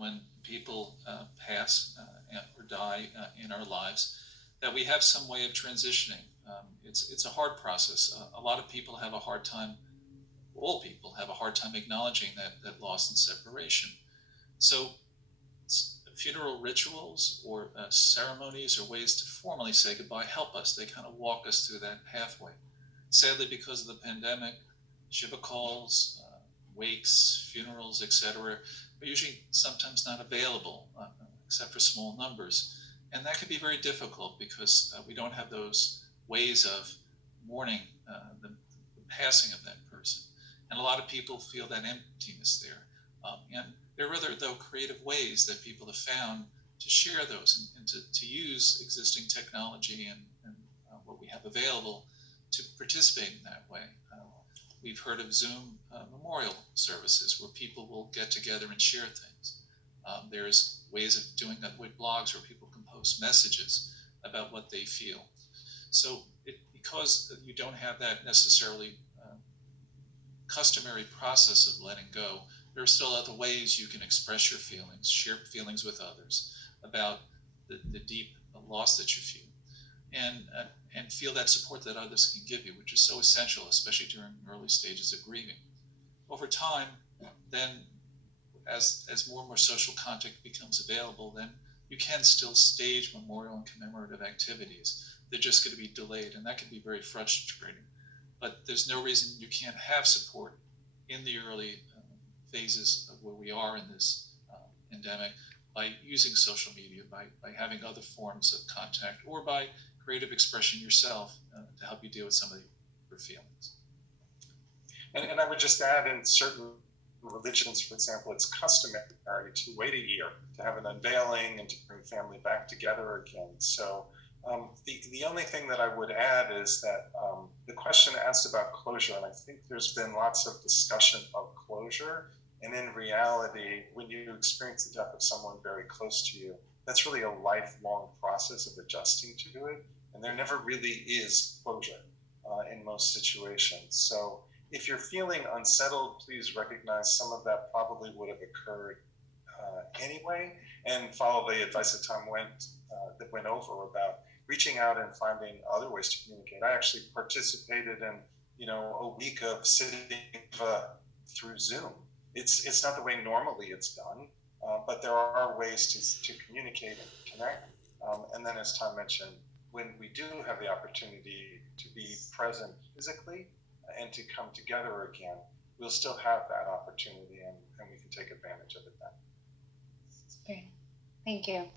when people pass or die in our lives, that we have some way of transitioning. It's a hard process. A lot of people have a hard time. All people have a hard time acknowledging that loss and separation. So funeral rituals or ceremonies or ways to formally say goodbye help us. They kind of walk us through that pathway. Sadly, because of the pandemic, Shiva calls, wakes, funerals, etc., are usually sometimes not available, except for small numbers. And that can be very difficult because we don't have those ways of mourning the passing of that person. And a lot of people feel that emptiness there. And there are other, though, creative ways that people have found to share those and to use existing technology and what we have available to participate in that way. We've heard of Zoom memorial services where people will get together and share things. There's ways of doing that with blogs where people can post messages about what they feel. So because you don't have that necessarily customary process of letting go, there are still other ways you can express your feelings, share feelings with others about the deep loss that you feel, and feel that support that others can give you, which is so essential, especially during early stages of grieving. Over time, then, as more and more social contact becomes available, then you can still stage memorial and commemorative activities. They're just going to be delayed, and that can be very frustrating. But there's no reason you can't have support in the early phases of where we are in this endemic by using social media, by having other forms of contact, or by creative expression yourself to help you deal with some of your feelings. And I would just add, in certain religions, for example, it's customary to wait a year to have an unveiling and to bring family back together again. So the only thing that I would add is that the question asked about closure, and I think there's been lots of discussion of closure. And in reality, when you experience the death of someone very close to you, that's really a lifelong process of adjusting to it. And there never really is closure in most situations. So if you're feeling unsettled, please recognize some of that probably would have occurred anyway, and follow the advice that Tom went over about reaching out and finding other ways to communicate. I actually participated in a week of sitting through Zoom. It's not the way normally it's done, but there are ways to communicate and connect. And then, as Tom mentioned, when we do have the opportunity to be present physically and to come together again, we'll still have that opportunity, and we can take advantage of it then. Great. Thank you.